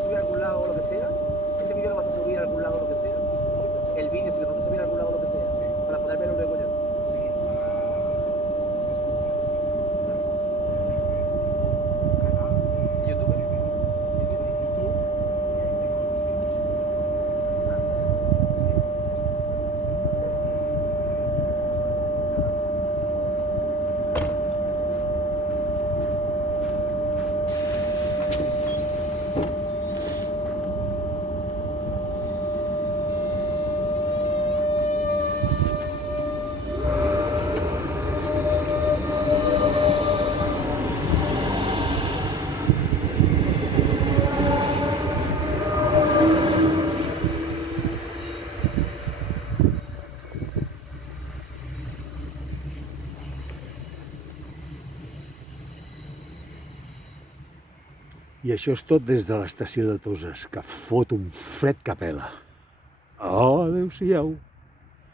a subir a algún lado o lo que sea, ese vídeo lo vas a subir a algún lado o lo que sea, el vídeo si lo vas a subir a algún lado o lo que sea, para poder verlo luego yo. ¿YouTube? I això és tot des de l'estació de Toses, que fot un fred que pela. Oh, adéu-siau.